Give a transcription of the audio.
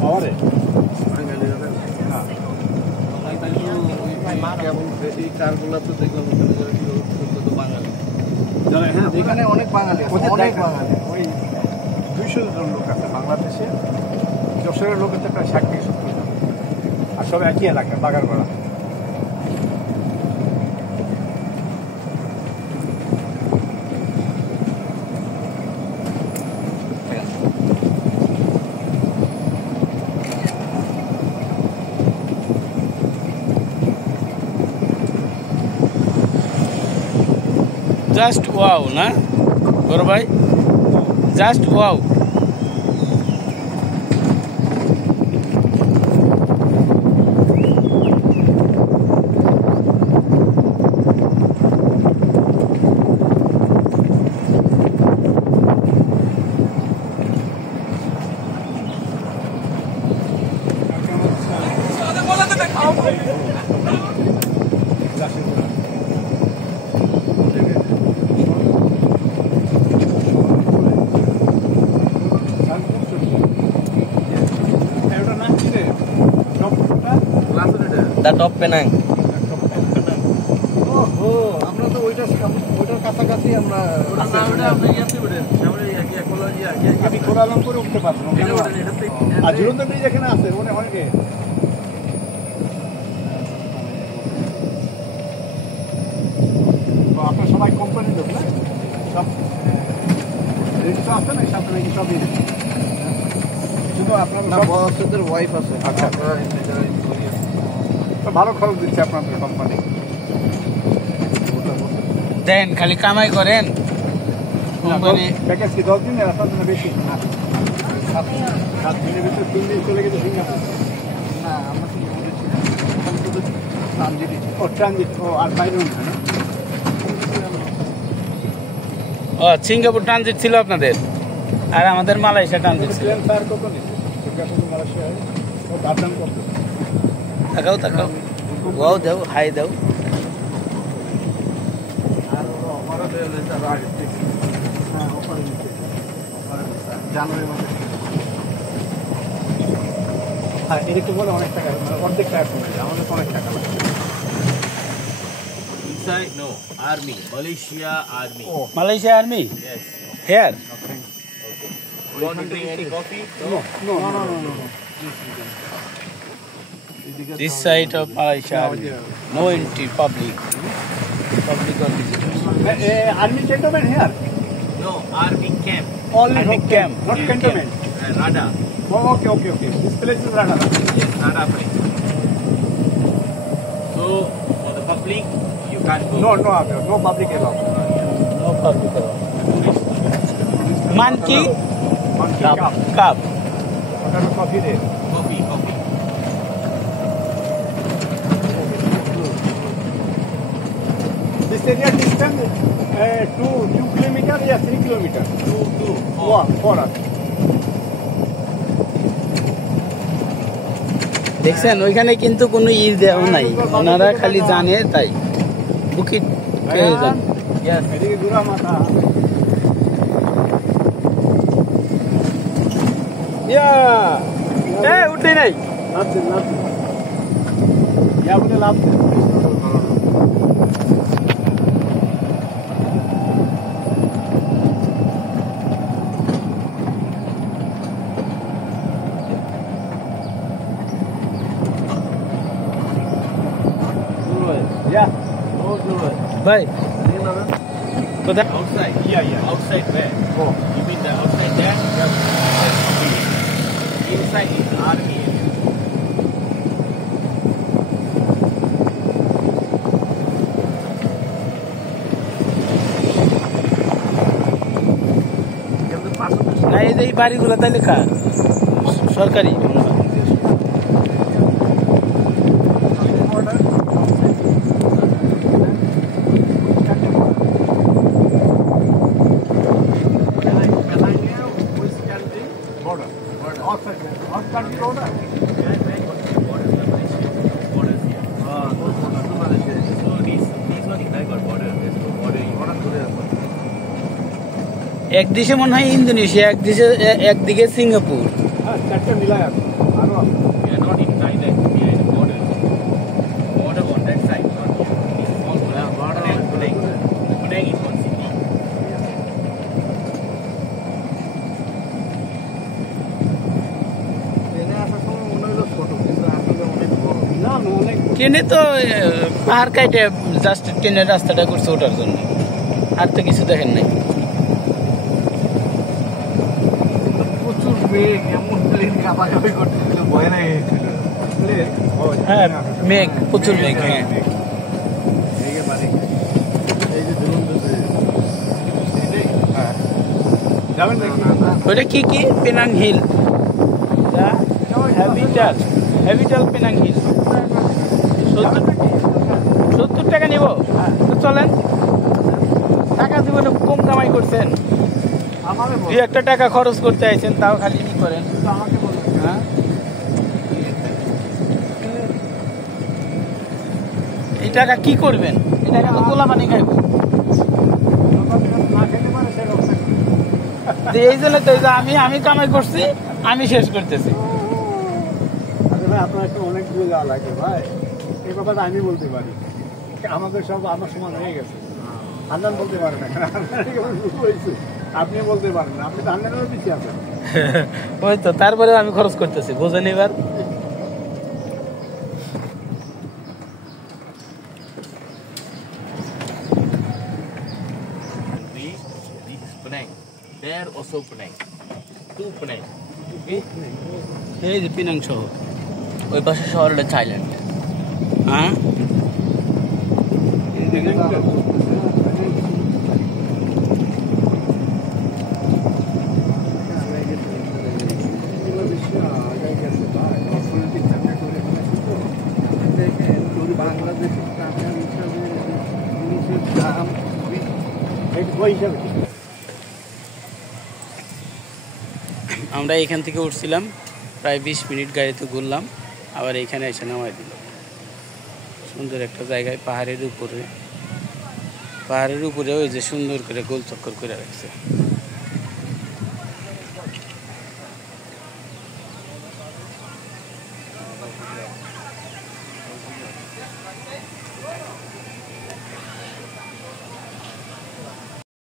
পাওয়ারে এই কারগুলো তো দেখলাম বাঙালি। হ্যাঁ এখানে অনেক বাঙালি আছে, অনেক বাঙালি। ওই 200 জন লোক আছে বাংলাদেশে, যশোরের লোক হচ্ছে প্রায় 60 থেকে 70 জন, আর সব একই এলাকা বাগারপাড়া। জাস্ট ওয়াও না বড় ভাই, just wow. The top Penang. আমরা তো ওইটার কাছাকাছি আমরা আমি কোলালামপুরে উঠতে পারবো। আর ঝুলন্ত ব্রিজ এখানে আছে মনে হয় কি? তো আপনার সবাই কোম্পানির লোক না? সব রেজিস্টার আছে না? সাথে নাকি সবই শুধু আপনার বসদের ওয়াইফ আছে। আচ্ছা, তো ভালো খরচ দিচ্ছে আপনাদের কোম্পানি। দেন খালি কামাই করেন। প্যাকেজ কি 10 দিনের? আপনার জন্য বেশি না? 7 দিনের ভিতরে 3 দিন চলে গেছে সিঙ্গাপুর। না, আমরা সিঙ্গাপুরে ছিলাম, শুধু ট্রানজিটে ছিল। ও ট্রানজিট, ও আর বাইরে উঠবে না? ও সিঙ্গাপুর ট্রানজিট ছিল আপনাদের, আর আমাদের মালয়েশিয়া ট্রানজিট ছিল। প্লেন ফায়ার কত নিচ্ছে? মালয়েশিয়া ও দাম কত? তাকাও তাকাও, ওয়াও দাও, হাই দাও। আর আমারও হ্যাঁ, ওপারে নিচ্ছে জানুয়ারি মাসে। হ্যাঁ, এদিকে বলে অনেক টাকা, মানে অর্ধেক টাকা কমে যায়, আমাদের তো অনেক টাকা লাগে। Inside, no. Army. Malaysia Army. Malaysia army Yes. Here. You want to drink any coffee? No, no, no, no, no. This side of Malaysia Army. No entry public. Public or visitors. Army gentlemen here? No, Army camp. Only Army camp, camp. not cantonment. Rada. Oh, okay, okay, okay. This place is Rada. Yes, Rada place. So, for the public, you can't go. No, no, no public allowed. No public around. Monkey Monkey cup. cup. Cup. What are the coffee there? Coffee, coffee. This area distance 2 kilometers, yeah, 3 kilometers. Two. For us. দেখছেন ওইখানে কিন্তু কোনো ই দেওয়া নাই, ওনারা খালি জানে তাই বুকিট কে জানে। Yes. এদিকে গুড়া মাথা। উঠে নাই। লাভছে, লাভছে। ইয়া বলে লাভছে। Yeah. ভাই কোথায়? Outside. Yeah. Outside where? Oh. You mean the outside there? Yes. Inside is Army area. না এই যে এই বাড়িগুলো তাহলে লেখা সরকারি। একদিকে মনে হয় ইন্দোনেশিয়া, একদিকে সিঙ্গাপুর। হ্যাঁ, চারটে মিলাই আছে আরো আছে। We are not in Thailand. We are in the border. Border on that side. Not here. It's all Penang. Penang is one city. ট্রেনে আসার সময় মনে হলো ছোট, কিন্তু আসলে অনেক বড়। না না, অনেক ট্রেনে তো পাহাড় কাটে জাস্ট ট্রেনের রাস্তাটা করছে ওঠার জন্য, আর তো কিছু দেখেন নাই। প্রচুর মেঘ, এমন প্লেন কাঁপাকাঁপি করতেছিল, ভয় লাগে গেছিল। হ্যাঁ, মেঘ, প্রচুর মেঘ। হ্যাঁ, মেঘে বাড়ি। এই যে ধরুন হ্যাঁ, যাবেন নাকি? ওইটা কি পেনাং হিল, হ্যাবিটাল পেনাং হিল। 70 টাকা নিব, তো চলেন। টাকা জীবনে কম কামাই করছেন, আমাদের দুই একটা টাকা খরচ করতে আইছেন, তাও খালি ই করেন। আমাকে বলুন। হ্যাঁ, এই টাকা কি করবেন? এই টাকা তো গোলা পানি খাইব। না খেতে পারে সে ব্যবস্থা করবে। এই জন্য তো আমি কামাই করছি, আমি শেষ করতেছি। আরে ভাই, আপনার একটু অনেক দূরে যাওয়া লাগে ভাই, এই ব্যাপারটা আমি বলতে পারি। আমাদের সব আমার সমান হয়ে গেছে। হান্নান বলতে পারে না, হান্নানের কেমন শুরু হয়েছে, আপনি বলতে পারেন না, আপনি তো হান্নানেরও পিছিয়ে আছেন। ওই তো, তারপরে আমি খরচ করতেছি, বোঝেন এবার। This is Penang. There also Penang. Two Penang. Okay? এই যে পিনাং শহর, ওই পাশে শহর হলো থাইল্যান্ড। হ্যাঁ, বাংলাদেশের টাকা হিসাবে জিনিসের দাম ওই হিসাবে আমরা এখান থেকে উঠছিলাম, প্রায় 20 মিনিট গাড়িতে ঘুরলাম, আবার এখানে এসে নামাই দিল। সুন্দর একটা জায়গায়, পাহাড়ের উপরে ওই যে সুন্দর করে গোল চক্কর করে রাখছে।